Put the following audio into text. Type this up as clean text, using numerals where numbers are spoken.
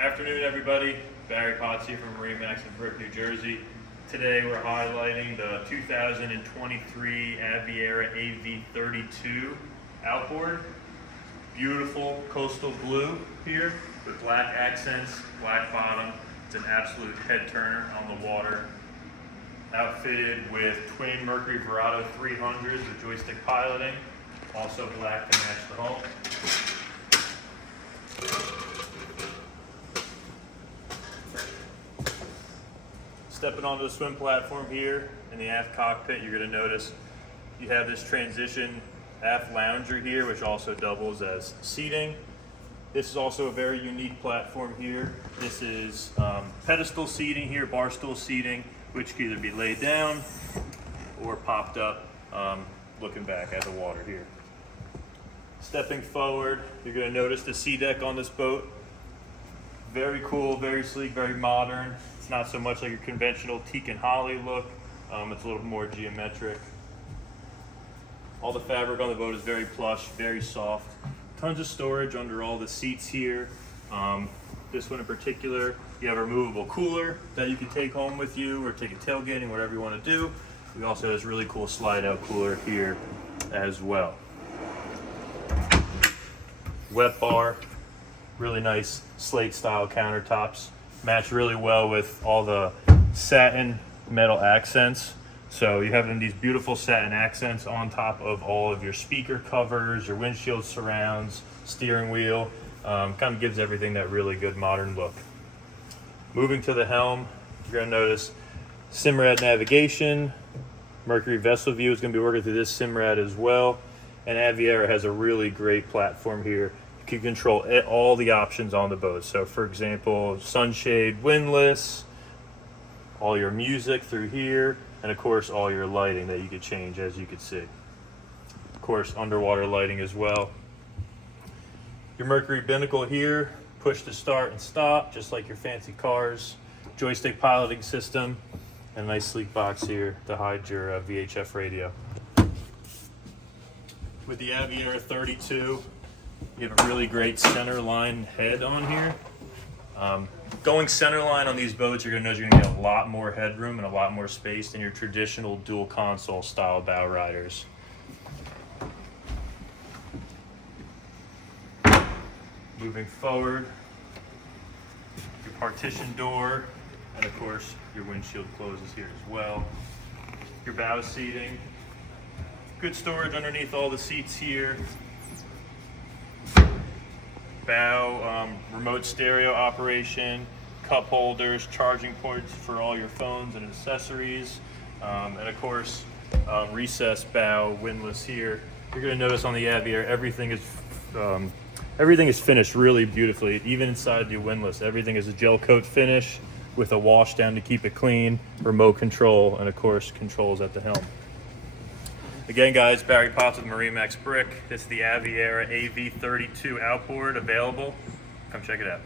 Afternoon, everybody. Barry Potts here from MarineMax in Brick, New Jersey. Today we're highlighting the 2023 Aviara AV32 outboard. Beautiful coastal blue here with black accents, black bottom. It's an absolute head turner on the water. Outfitted with twin Mercury Verado 300s with joystick piloting. Also black to match the hull. Stepping onto the swim platform here in the aft cockpit, you're going to notice you have this transition aft lounger here, which also doubles as seating. This is also a very unique platform here. This is pedestal seating here, bar stool seating, which can either be laid down or popped up looking back at the water here. Stepping forward, you're going to notice the sea deck on this boat. Very cool, very sleek, very modern. It's not so much like your conventional teak and holly look. It's a little more geometric. All the fabric on the boat is very plush, very soft. Tons of storage under all the seats here. This one in particular, you have a removable cooler that you can take home with you or take it tailgating, whatever you want to do. We also have this really cool slide out cooler here as well. Wet bar. Really nice slate style countertops. Match really well with all the satin metal accents. So you have these beautiful satin accents on top of all of your speaker covers, your windshield surrounds, steering wheel. Kind of gives everything that really good modern look. Moving to the helm, you're gonna notice Simrad navigation. Mercury Vessel View is gonna be working through this Simrad as well. And Aviara has a really great platform here. You can control all the options on the boat. So for example, sunshade, windlass, all your music through here, and of course all your lighting that you could change, as you could see. Of course, underwater lighting as well. Your Mercury binnacle here, push to start and stop, just like your fancy cars. Joystick piloting system, and a nice sleek box here to hide your VHF radio. With the Aviara 32, you have a really great center line head on here. Going center line on these boats, you're gonna notice you're gonna get a lot more headroom and a lot more space than your traditional dual console style bow riders. Moving forward, your partition door, and of course your windshield closes here as well. Your bow seating, good storage underneath all the seats here. Bow remote stereo operation, cup holders, charging ports for all your phones and accessories, and of course recessed bow windlass here. You're going to notice on the Aviara everything is finished really beautifully. Even inside the windlass, everything is a gel coat finish with a wash down to keep it clean, remote control, and of course controls at the helm. Again, guys, Barry Potts with MarineMax Brick. This is the Aviara AV32 outboard available. Come check it out.